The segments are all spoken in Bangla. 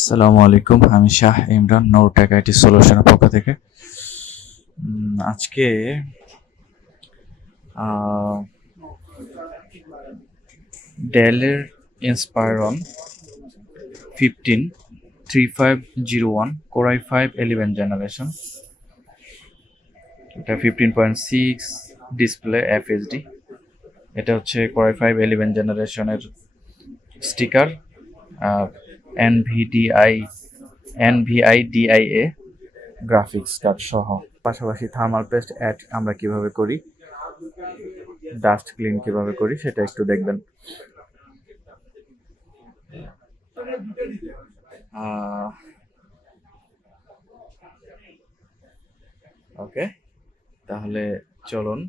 আসসালামু আলাইকুম, আমি শাহ ইমরান নোরটেক আইটি সলিউশনের পক্ষ থেকে। আজকে ডেলের ইন্সপায়রন 15 3501 কোরাই 5 11 জেনারেশন, এটা 15.6 ডিসপ্লে FHD। এটা হচ্ছে কোরাই 5 11 জেনারেশনের sticker, NVDI NVIDIA graphics card সহ। পাশাপাশি থার্মাল পেস্ট অ্যাড আমরা কিভাবে করি, ডাস্ট ক্লিন কিভাবে করি সেটা একটু দেখবেন। ওকে, তাহলে চলুন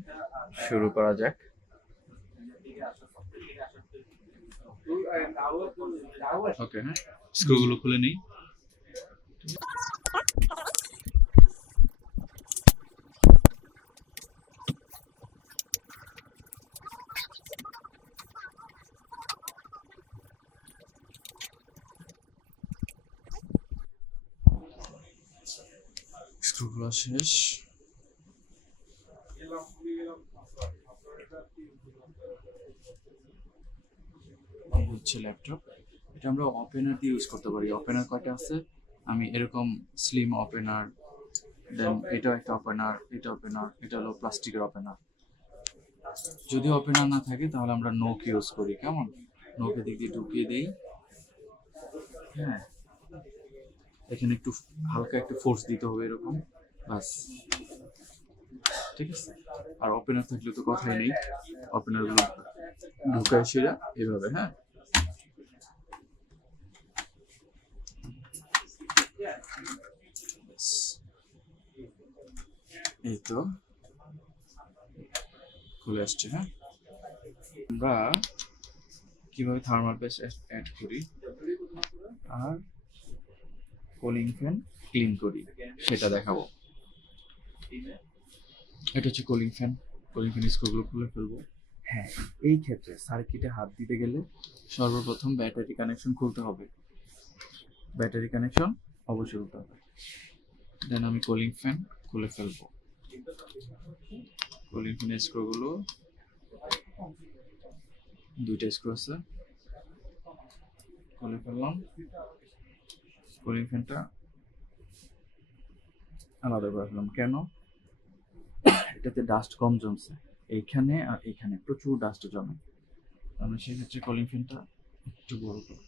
শুরু করা যাক। ওকে, হ্যাঁ, স্ক্রুগুলো খুলে নিই। স্ক্রুগুলো শেষ। এই হচ্ছে ল্যাপটপ। এটা আমরা ওপেনার দিয়ে ইউজ করতে পারি। ওপেনার কয়টা আছে, আমি এরকম স্লিম ওপেনার, দেন এটা একটা ওপেনার, এটা ওপেনার, এটা হলো প্লাস্টিকের ওপেনার। যদি ওপেনার না থাকে তাহলে আমরা নোক ইউজ করি। কেমন, নোকে দিক দিয়ে ঢুকিয়ে দিই। হ্যাঁ, এখানে একটু হালকা একটু ফোর্স দিতে হবে, এরকম, বাস, ঠিক আছে। আর ওপেনার থাকলে তো কথাই নেই, ওপেনার গুলো ঢুকায় সেরা এভাবে। হ্যাঁ, এই তো খুলে আসছে। হ্যাঁ, আমরা কিভাবে থার্মাল পেস্ট অ্যাড করি আর কুলিং ফ্যান ক্লিন করি সেটা দেখাবো। এটা হচ্ছে কুলিং ফ্যান। কুলিং ফ্যান স্ক্রুগুলো খুলে ফেলবো। হ্যাঁ, এই ক্ষেত্রে সার্কিটে হাত দিতে গেলে সর্বপ্রথম ব্যাটারি কানেকশন খুলতে হবে। ব্যাটারি কানেকশন অবশ্যই খুলতে হবে। দেন আমি কুলিং ফ্যান খুলে ফেলবো। কুলিং ফ্যানের স্ক্রুগুলো দুইটা স্ক্রু আছে, খুলে ফেললাম। কুলিং ফ্যানটা আলাদা করে ফেললাম। কেন? এটাতে ডাস্ট কম জমছে, এইখানে আর এইখানে প্রচুর ডাস্ট জমে। আমি সেক্ষেত্রে কুলিং ফ্যানটা একটু বড় করব।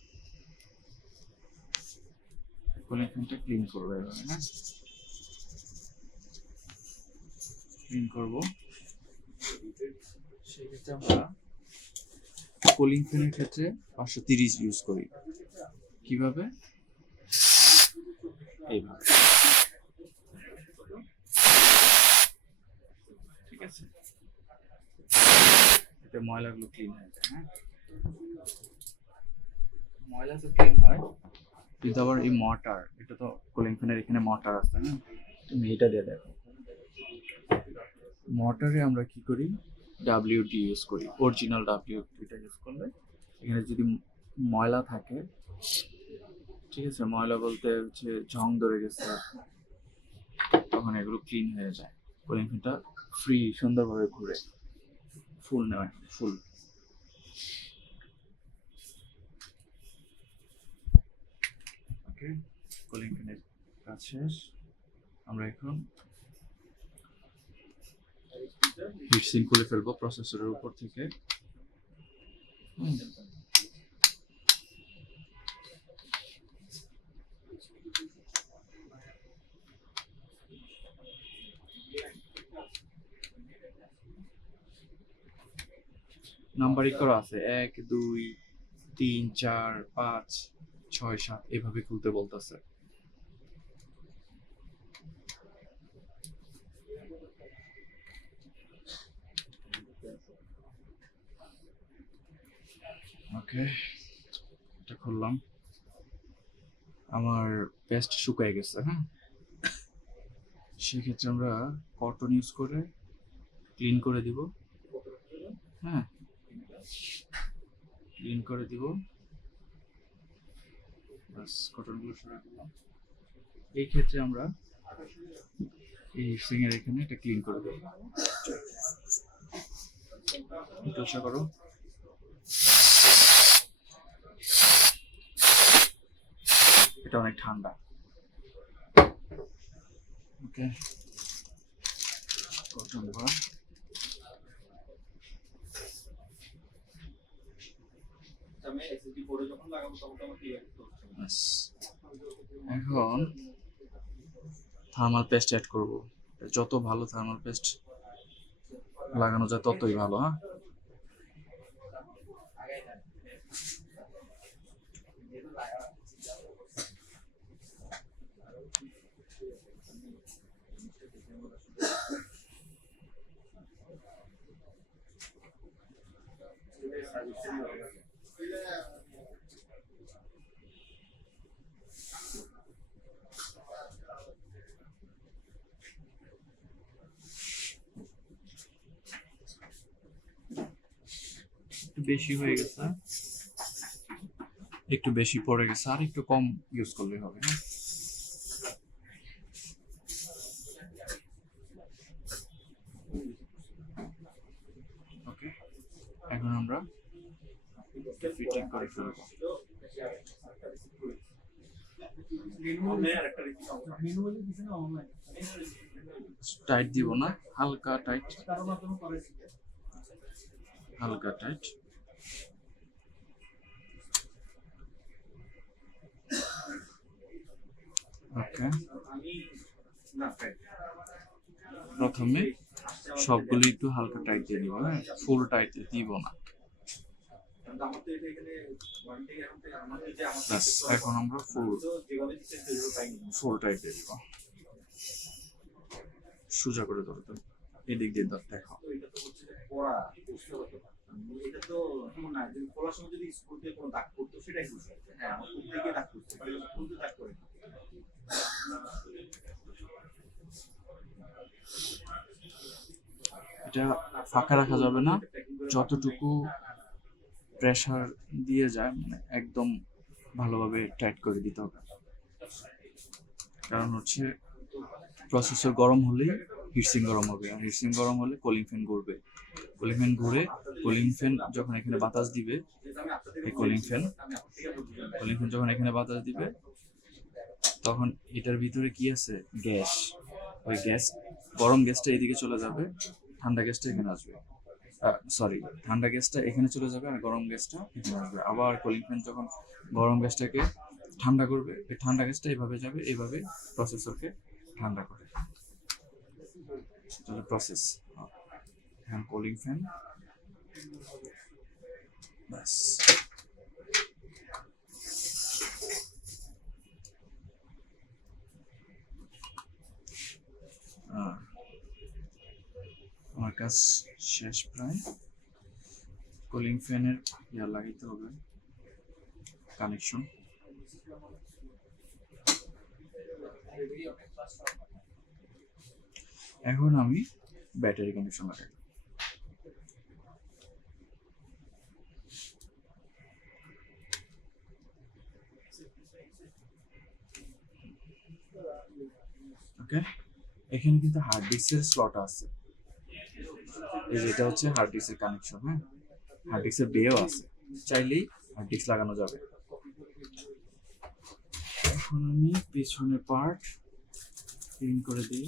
কুলিং ফ্যানটা ক্লিন করবো এভাবে। হ্যাঁ, ক্লিন করবো। সেক্ষেত্রে আমরা কুলিং ফ্যানের ক্ষেত্রে 530 ইউজ করি। কিভাবে? এইভাবে, ঠিক আছে। এতে ময়লাগুলো ক্লিন হয়ে যায়। হ্যাঁ, ময়লা তো ক্লিন হয়, কিন্তু আবার এই মর্টার, এটা তো কুলিং ফ্যানের এখানে মর্টার আছে। হ্যাঁ, তুমি এটা দিয়ে দেখো। মর্টারে আমরা কি করি, WD ইউজ করি, অরিজিনাল WDটা ইউজ করলে এখানে যদি ময়লা থাকে, ঠিক আছে, ময়লা বলতে হচ্ছে জং ধরে গেছে, তখন এগুলো ক্লিন হয়ে যায়। কুলিং ফ্যানটা ফ্রি সুন্দরভাবে ঘুরে, ফুল নেওয়া, ফুল। ওকে, কুলিং ফ্যানের কাজ শেষ। আমরা এখন হিটসিঙ্ক খুলে ফেলবো প্রসেসরের উপর থেকে। নাম্বারিং করা আছে 1 2 3 4 5 6 7 এভাবে খুলতে বলতেছে। ওকে, এটা খুললাম। আমার পেস্ট শুকায় গেছে। হ্যাঁ, সেক্ষেত্রে আমরা কটন ইউজ করে ক্লিন করে দিব। হ্যাঁ, ক্লিন করে দিব। বাস কটনগুলো সরিয়ে দিলাম। এই ক্ষেত্রে আমরা এই হিটসিং এর এখানে এটা ক্লিন করে দেবো। চেষ্টা করো। এটা অনেক ঠান্ডা। ওকে, কটন বার। এখন থার্মাল পেস্ট অ্যাড করবো। যত ভালো থার্মাল পেস্ট লাগানো যায় ততই ভালো। হ্যাঁ, বেশি হয়ে গেছে, একটু বেশি পড়ে গেছে, আর একটু কম ইউজ করলে হবে। ওকে, এখন আমরা ফিটিং করে ফেলবো। টাইট দিব না, হালকা টাইট, হালকা টাইট। ওকে, প্রথমে সবগুলো একটু হালকা টাইট দিয়ে দিব। হ্যাঁ, ফুল টাইট দিব না। এখন আমরা ফুল টাইট দিয়ে দিব। সোজা করে ধরো, তো এদিক দিয়ে দেখাও। এটা তো এমন না যে খোলার সময় যদি স্ক্রু দিয়ে কোনো দাগ করতো সেটাই বুঝতে পারছে। হ্যাঁ, আমার খুব থেকে দাগ করছে, খুলতে দাগ করে। এটা ফাঁকা রাখা যাবে না, যতটুকু প্রেসার দিয়ে যায় মানে একদম ভালোভাবে টাইট করে দিতে হবে। কারণ হচ্ছে প্রসেসর গরম হলেই হিটসিং গরম হবে, আর হিটসিং গরম হলে কুলিং ফ্যান ঘুরবে। কুলিং ফ্যান ঘুরে, কুলিং ফ্যান যখন এখানে বাতাস দিবে, এই কুলিং ফ্যান যখন এখানে বাতাস দিবে, তখন এটার ভিতরে কি আছে, গ্যাস। ওই গ্যাস, গরম গ্যাসটা এদিকে চলে যাবে, ঠান্ডা গ্যাসটা এখানে আসবে। সরি, ঠান্ডা গ্যাসটা এখানে চলে যাবে আর গরম গ্যাসটা এখানে আসবে। আবার কুলিং ফ্যান যখন গরম গ্যাসটাকে ঠান্ডা করবে, এই ঠান্ডা গ্যাসটা এইভাবে যাবে, এইভাবে প্রসেসরকে ঠান্ডা করে। তাহলে প্রসেস হ্যান্ড কুলিং ফ্যান, ব্যাস। আমার কাজ শেষ প্রায়। কুলিং ফ্যানের ইয়া লাগাইতে হবে, কানেকশন। এখন আমি ব্যাটারি কানেকশন লাগাই। ওকে, এখানে কিন্তু হার্ড ডিস্কের স্লট আছে। এই যে এটা হচ্ছে হার্ড ডিস্কের কানেকশন। হ্যাঁ, হার্ড ডিস্কের বেও আছে, চাইলেই হার্ড ডিস্ক লাগানো যাবে। এখন আমি পেছনের পার্ট ক্লিন করে দিই।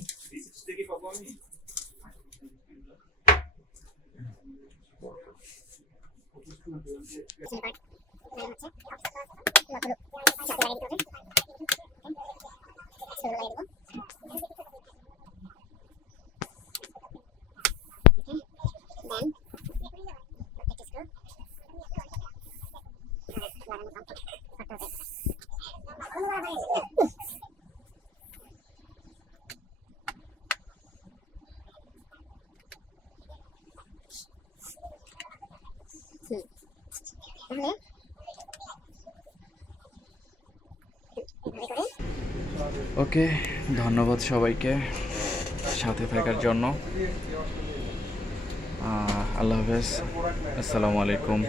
ওকে, ধন্যবাদ সবাইকে সাথে থাকার জন্য। আল্লাহ হাফেজ, আসসালামু আলাইকুম।